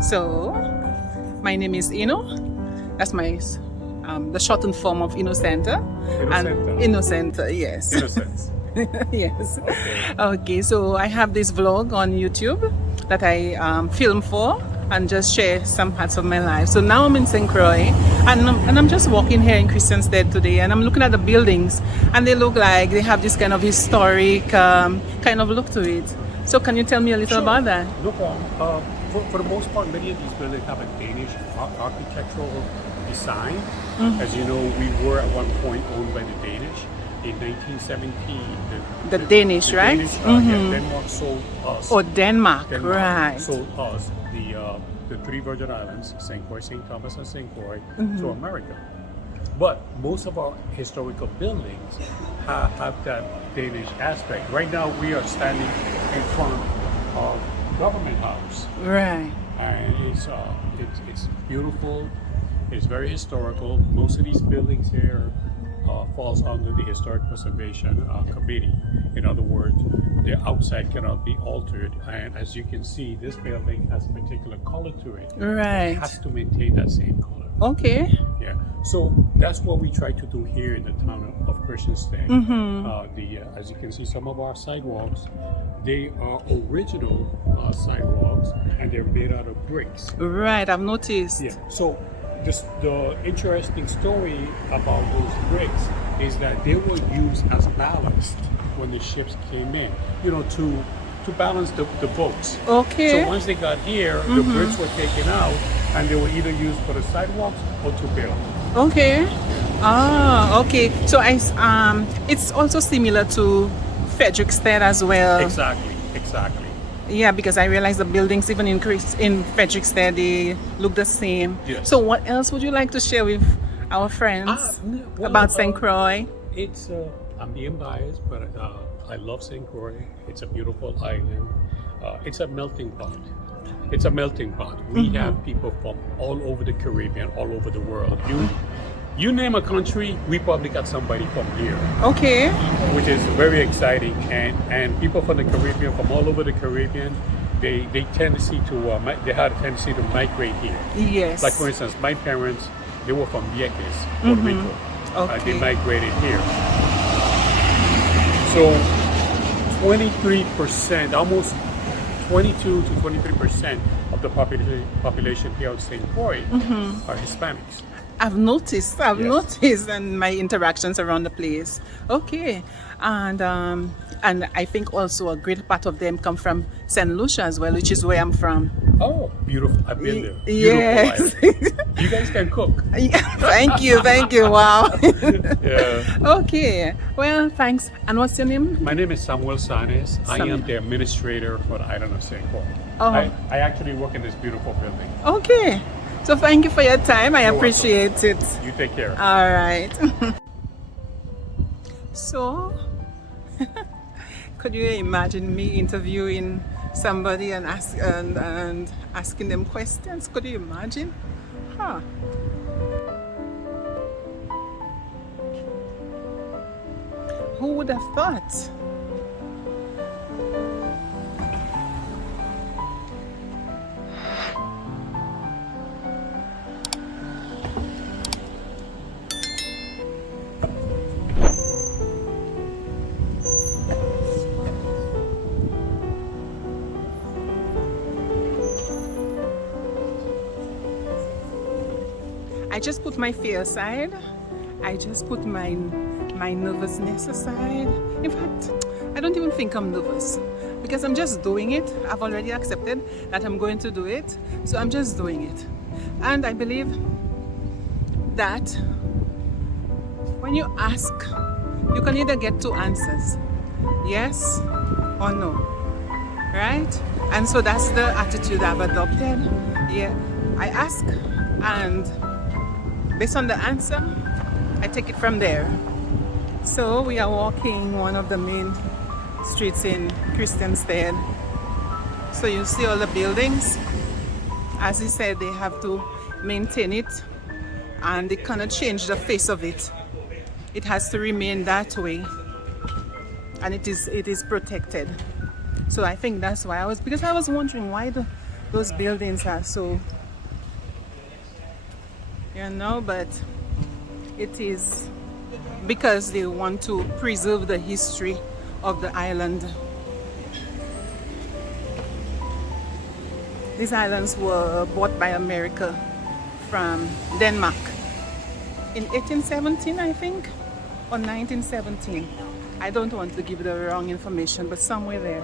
So, my name is Ino. That's my the shortened form of Innocenta. Innocenta, yes. Innocence. Yes. Okay. Okay, so I have this vlog on YouTube that I film for and just share some parts of my life. So now I'm in St. Croix and I'm just walking here in Christiansted today, and I'm looking at the buildings and they look like they have this kind of historic kind of look to it. So can you tell me a little about that? No problem. For the most part, many of these buildings have a Danish architectural design. As you know, we were at one point owned by the Danish. In 1917, The Danish, right? Danish, yeah, Denmark sold us. Oh, Denmark, right. Sold us the three Virgin Islands, St. Croix, St. Thomas, and St. Croix, to America. But most of our historical buildings have that Danish aspect. Right now, we are standing in front of Government House. Right. And it's beautiful. It's very historical. Most of these buildings here falls under the Historic Preservation Committee. In other words, the outside cannot be altered. And as you can see, this building has a particular color to it. Right. It has to maintain that same color. Okay. Yeah. So that's what we try to do here in the town of Christiansted. As you can see, some of our sidewalks, they are original sidewalks, and they're made out of bricks. Right, I've noticed. Yeah. So the interesting story about those bricks is that they were used as ballast when the ships came in, to balance the boats. Okay. So once they got here, the bricks were taken out and they were either used for the sidewalks or to build. Okay. Ah, okay. So it's also similar to Frederiksted as well. Exactly. Yeah, because I realize the buildings even in Frederiksted, they look the same. Yes. So what else would you like to share with our friends about St. Croix? It's I'm being biased, but I love St. Croix. It's a beautiful island. It's a melting pot. We have people from all over the Caribbean, all over the world. You name a country, we probably got somebody from here. Okay. Which is very exciting, and people from the Caribbean, from all over the Caribbean, they had a tendency to migrate here. Yes. Like for instance, my parents, they were from Vieques, Puerto Rico. Okay. They migrated here. So 23%, almost 22 to 23% of the population here in St. Croix are Hispanics. I've noticed in my interactions around the place. Okay. And I think also a great part of them come from St. Lucia as well, which is where I'm from. Oh, beautiful. I've been there. Yes. You guys can cook. Thank you. Wow. Yeah. Okay. Well, thanks. And what's your name? My name is Samuel Sanes. I am the administrator for the island of St. Croix. Oh. I actually work in this beautiful building. Okay. So thank you for your time. I You're appreciate welcome. it. You take care. All right. So, could you imagine me interviewing somebody and asking them questions? Could you imagine? Huh. Who would have thought? I just put my fear aside. I just put my nervousness aside. In fact, I don't even think I'm nervous because I'm just doing it. I've already accepted that I'm going to do it. So I'm just doing it. And I believe that when you ask, you can either get two answers. Yes or no. Right? And so that's the attitude I've adopted. Yeah. I ask, and based on the answer, I take it from there. So we are walking one of the main streets in Christiansted. So you see all the buildings. As he said, they have to maintain it and they cannot change the face of it. It has to remain that way, and it is protected. So I think that's why because I was wondering why those buildings are so, but it is because they want to preserve the history of the island. These islands were bought by America from Denmark in 1817, I think, or 1917. I don't want to give the wrong information, but somewhere there.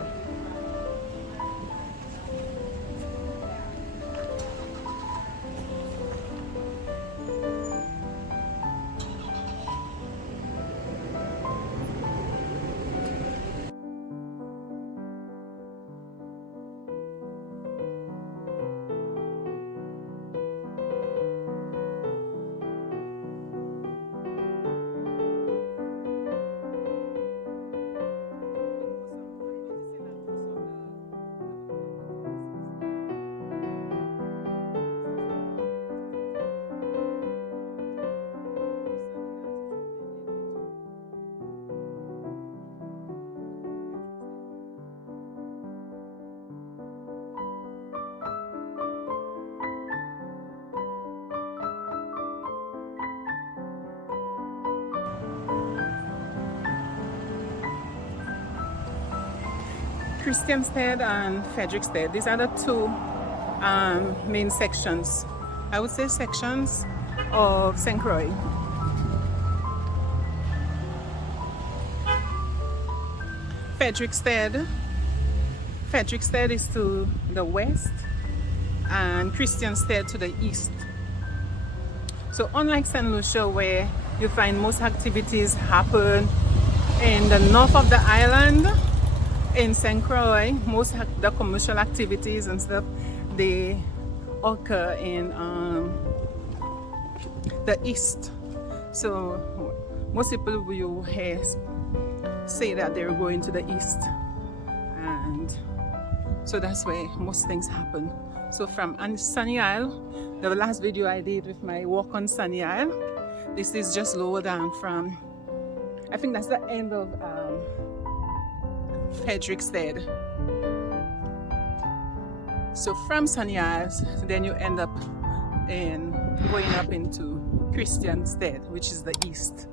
Christiansted and Frederiksted, these are the two main sections, I would say sections of St. Croix. Frederiksted is to the west and Christiansted to the east. So unlike St. Lucia, where you find most activities happen in the north of the island, in St. Croix, most of the commercial activities and stuff, they occur in the east. So most people you hear say that they're going to the east, and so that's where most things happen. So from Sunny Isle, the last video I did with my walk on Sunny Isle, this is just lower down from, I think that's the end of Frederiksted. So from Sunny Isles, then you end up in going up into Christiansted, which is the east.